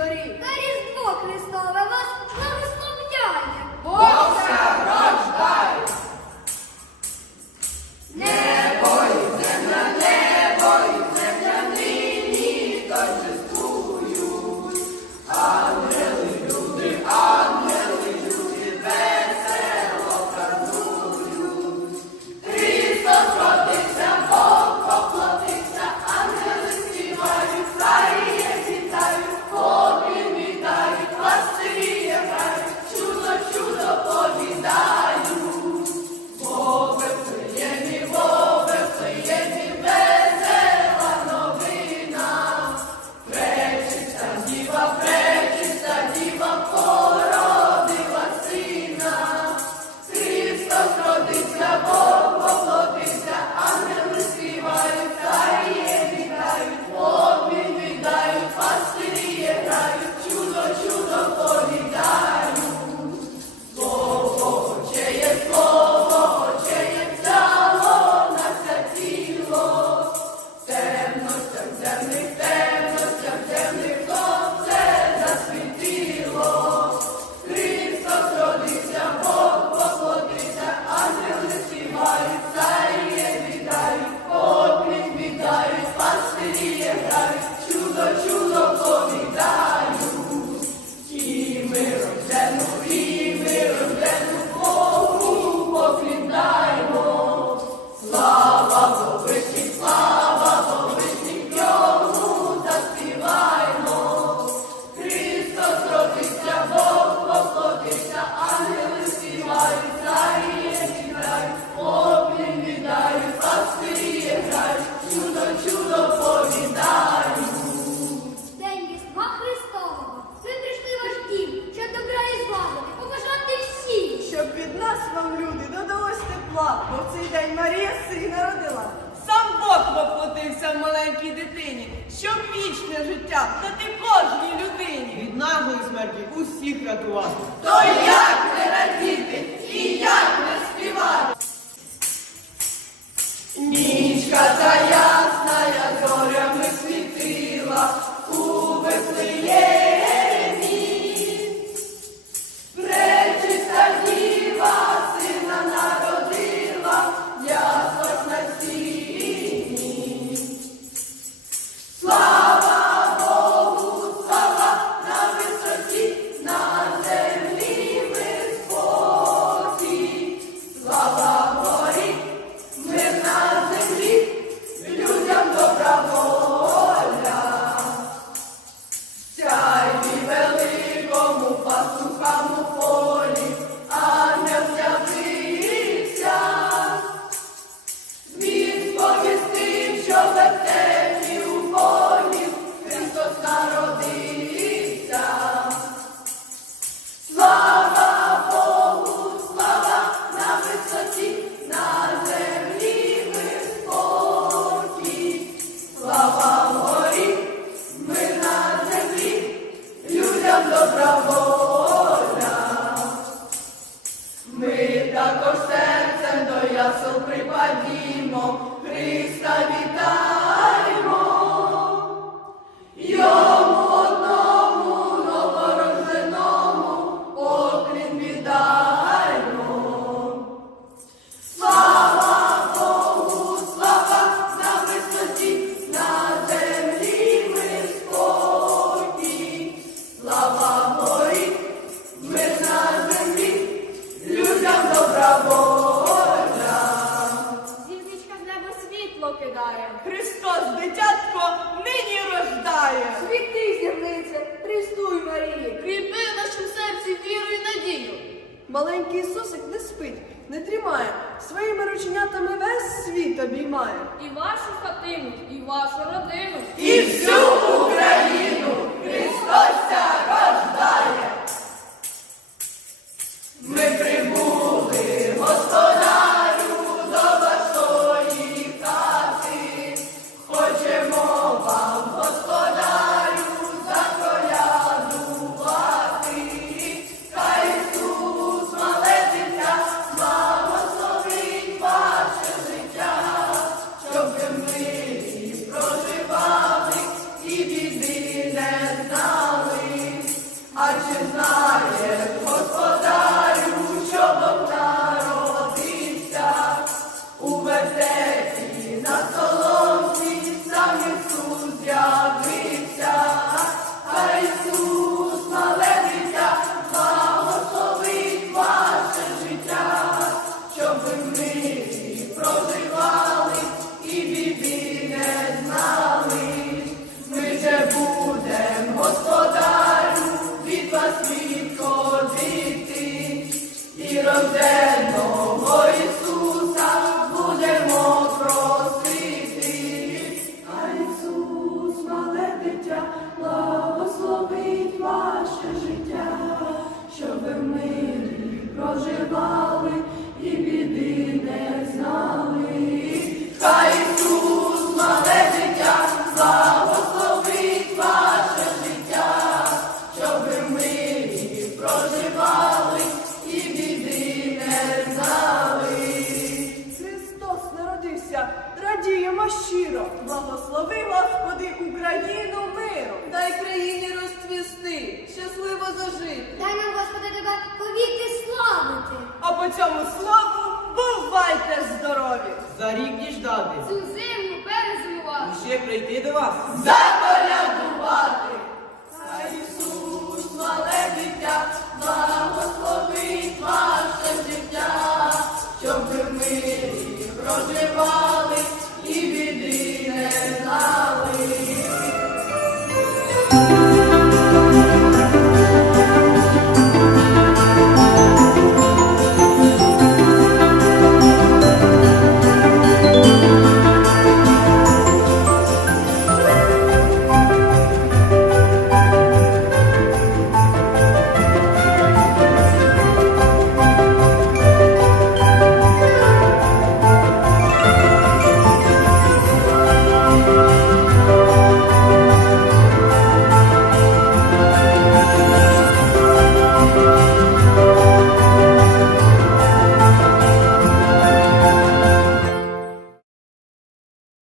зорі, на різдво Христове. день Марія сина родила. Сам Бог воплотився в маленькій дитині, щоб вічне життя дати кожній людині. Від наглої смерті усіх рятувати. То як не радіти і як не співати? Маленький Ісусик не спить, не дрімає, своїми рученятами весь світ обіймає. І вашу хатину, і вашу родину, і всю Україну Христос! зажити. Дай нам, Господи, тебе повіки славити. А по цьому слову бувайте здорові! За рік діждати. Цю зиму перезимувати. Ще прийти до вас. Заколядувати! Хай Ісус, мале дитя, благословить ваше життя, щоб ви мирі проживали.